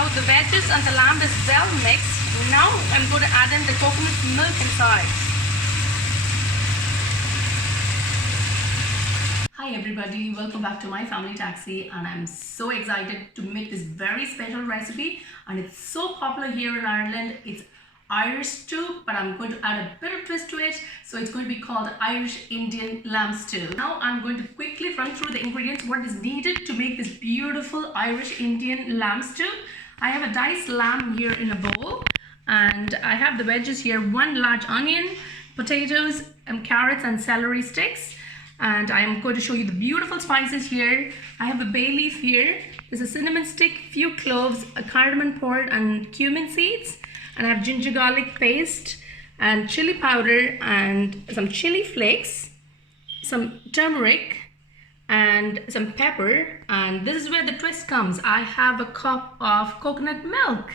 Now the veggies and the lamb is well mixed. Now I'm going to add in the coconut milk inside. Hi everybody, welcome back to My Family Taxi, and I'm so excited to make this very special recipe, and it's so popular here in Ireland. It's Irish stew, but I'm going to add a bit of twist to it, so it's going to be called Irish Indian lamb stew. Now I'm going to quickly run through the ingredients, what is needed to make this beautiful Irish Indian lamb stew. I have a diced lamb here in a bowl, and I have the veggies here, 1 large onion, potatoes, carrots and celery sticks. And I am going to show you the beautiful spices here. I have a bay leaf here. There's a cinnamon stick, few cloves, a cardamom powder and cumin seeds. And I have ginger garlic paste and chili powder and some chili flakes, some turmeric and some pepper. And this is where the twist comes. I have a cup of coconut milk.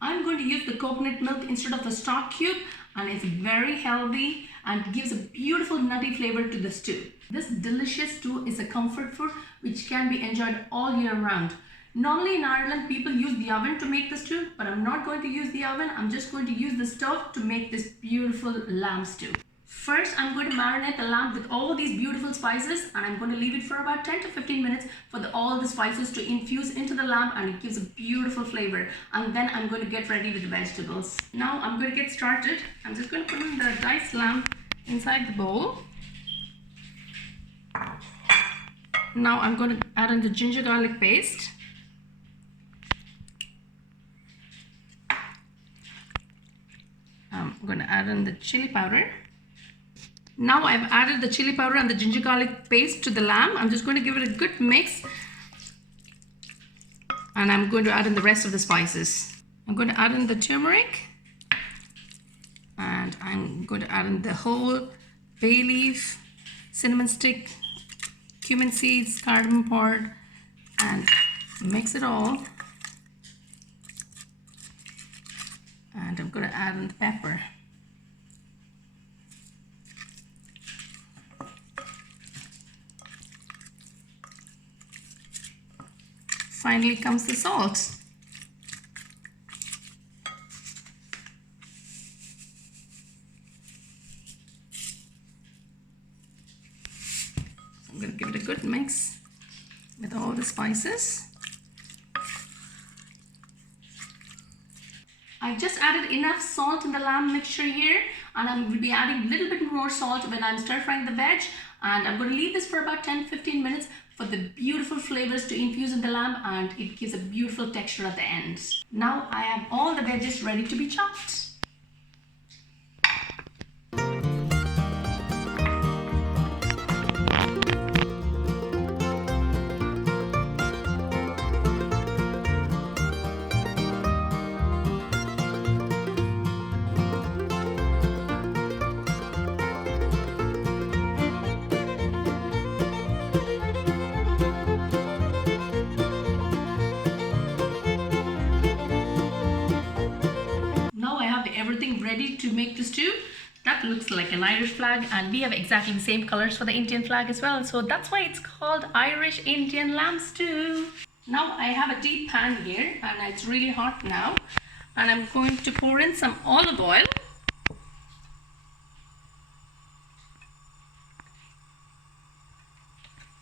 I'm going to use the coconut milk instead of the stock cube, and it's very healthy and gives a beautiful nutty flavor to the stew. This delicious stew is a comfort food which can be enjoyed all year round. Normally in Ireland, people use the oven to make the stew, but I'm not going to use the oven. I'm just going to use the stove to make this beautiful lamb stew. First, I'm going to marinate the lamb with all these beautiful spices, and I'm going to leave it for about 10 to 15 minutes for all the spices to infuse into the lamb, and it gives a beautiful flavor. And then I'm going to get ready with the vegetables. Now I'm going to get started. I'm just going to put in the diced lamb inside the bowl. Now I'm going to add in the ginger garlic paste. I'm going to add in the chili powder. Now I've added the chili powder and the ginger garlic paste to the lamb. I'm just going to give it a good mix. And I'm going to add in the rest of the spices. I'm going to add in the turmeric. And I'm going to add in the whole bay leaf, cinnamon stick, cumin seeds, cardamom powder, and mix it all. And I'm going to add in the pepper. Finally comes the salt. I'm going to give it a good mix with all the spices. I've just added enough salt in the lamb mixture here, and I will be adding a little bit more salt when I'm stir frying the veg, and I'm going to leave this for about 10-15 minutes for the beautiful flavors to infuse in the lamb, and it gives a beautiful texture at the end. Now I have all the veggies ready to be chopped. Everything ready to make the stew. That looks like an Irish flag, and we have exactly the same colors for the Indian flag as well, so that's why it's called Irish Indian lamb stew. Now I have a deep pan here, and it's really hot now, and I'm going to pour in some olive oil.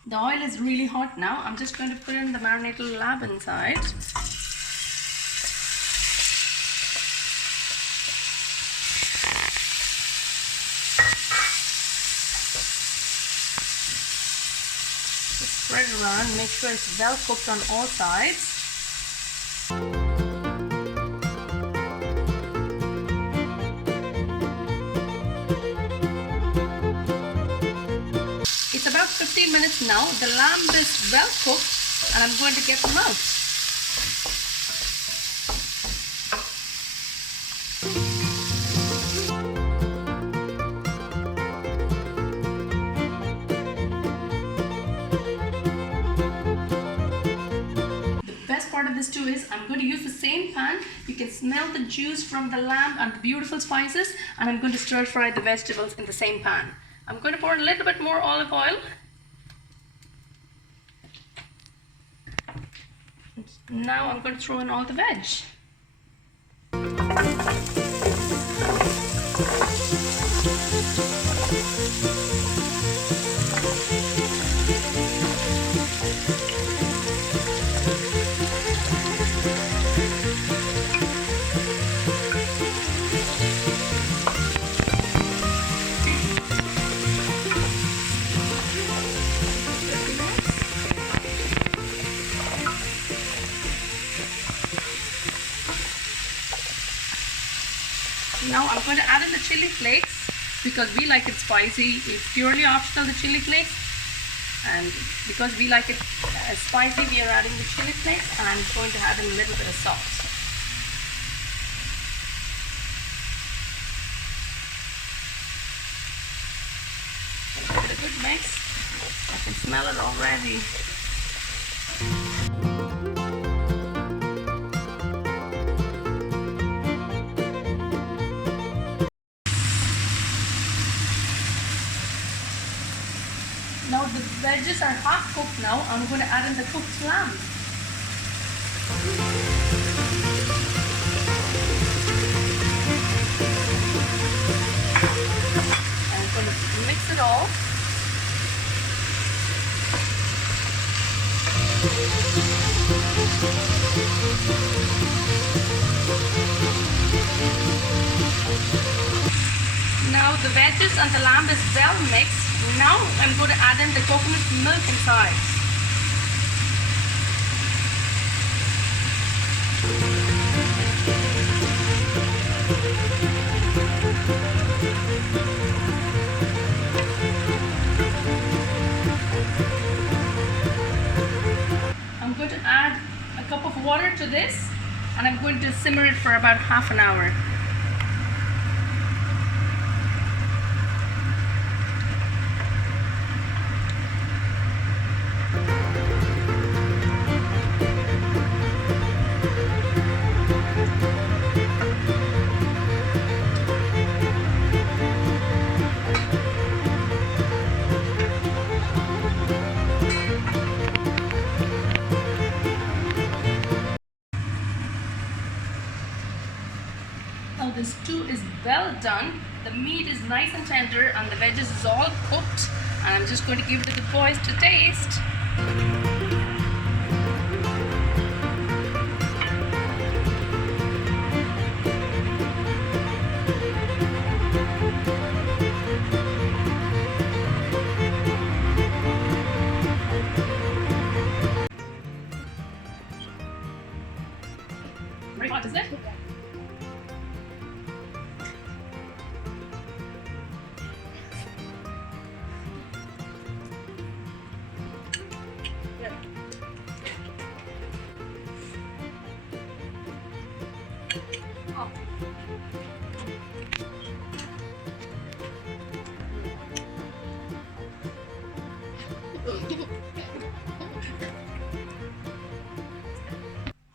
The oil is really hot now. I'm just going to put in the marinated lamb inside. Spread around, make sure it's well cooked on all sides. It's about 15 minutes now. The lamb is well cooked, and I'm going to get them out. Part of this too is I'm going to use the same pan. You can smell the juice from the lamb and the beautiful spices, and I'm going to stir fry the vegetables in the same pan. I'm going to pour a little bit more olive oil. Now I'm going to throw in all the veg. Now I'm going to add in the chili flakes because we like it spicy. It's purely optional, the chili flakes, and because we like it spicy, we are adding the chili flakes, and I'm going to add in a little bit of salt. Give it a good mix. I can smell it already. Now the veggies are half cooked now. I'm going to add in the cooked lamb. And I'm going to mix it all. Now the veggies and the lamb is well mixed. Now I'm going to add in the coconut milk inside. I'm going to add a cup of water to this, and I'm going to simmer it for about half an hour. Now the stew is well done. The meat is nice and tender and the veggies is all cooked. And I'm just going to give it to the boys to taste. Very hot, is it?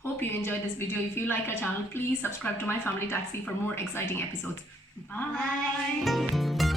Hope you enjoyed this video. If you like our channel, please subscribe to My Family Taxi for more exciting episodes. Bye.